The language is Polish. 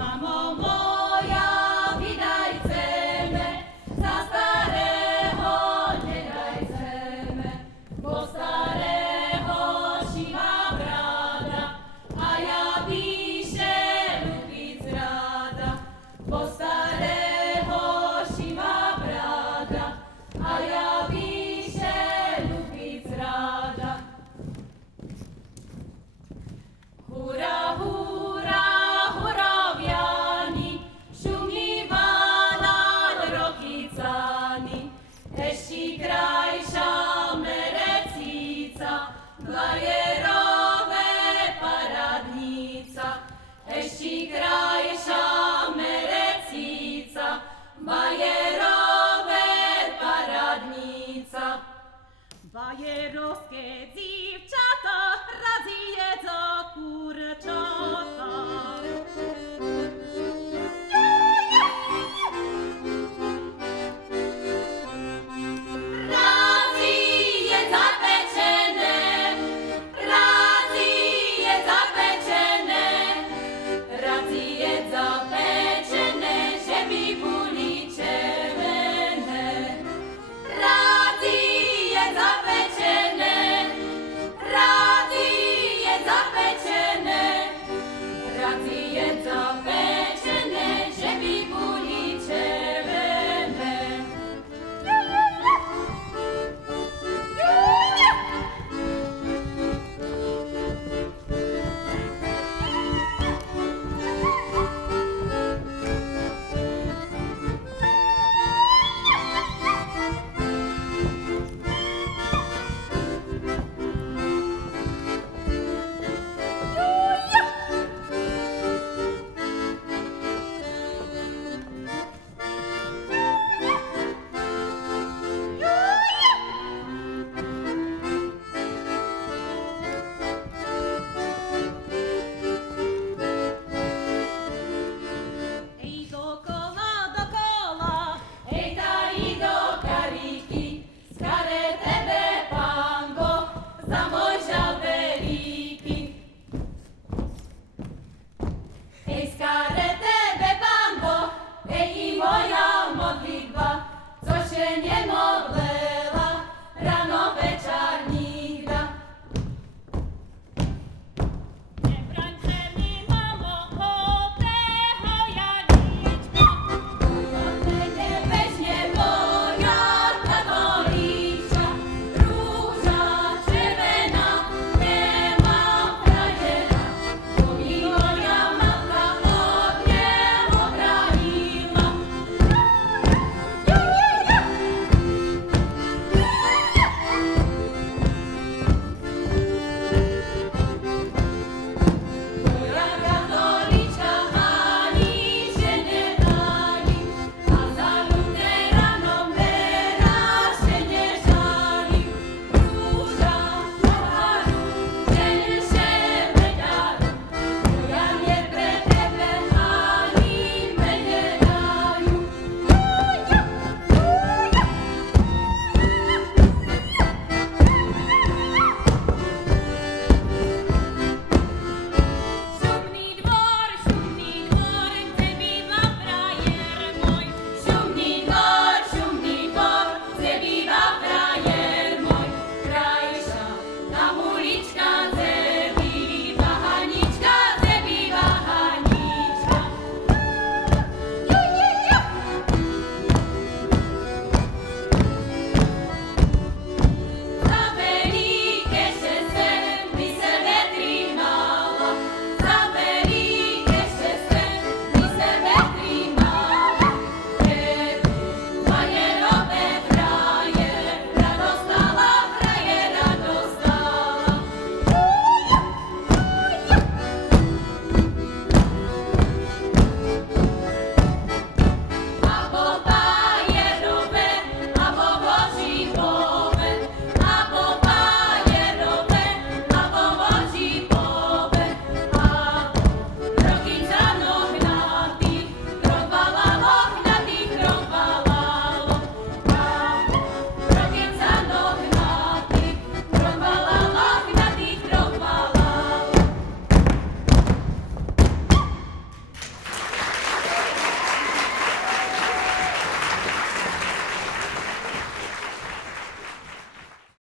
Mamo moja, witaj chcemy, za starego nie dajemy, bo starego siła brada, a ja bi się lubić rada, bo starego siła brada, a ja bi się lubić rada. Hura, hura, hurawiani, szumiwana rokicani, eści krajsza merecica, bajerowe paradnica, eści krajsza merecica, bajerowe paradnica. Bajerowskie dziewczata radzi jedzą kurczata. Radzi je zapeczene, radzi je zapeczene, radzi je zapeczene, żeby byli czerwone. Radzi je zapeczene, radzi je zapeczene, radzi je zapeczene, żeby byli czerwone. Ej dokoła, ej ta i do kariki, skare tebe pango, za mojża veliki. Ej skare tebe pango, ej i moja modlitwa, co się nie modlę.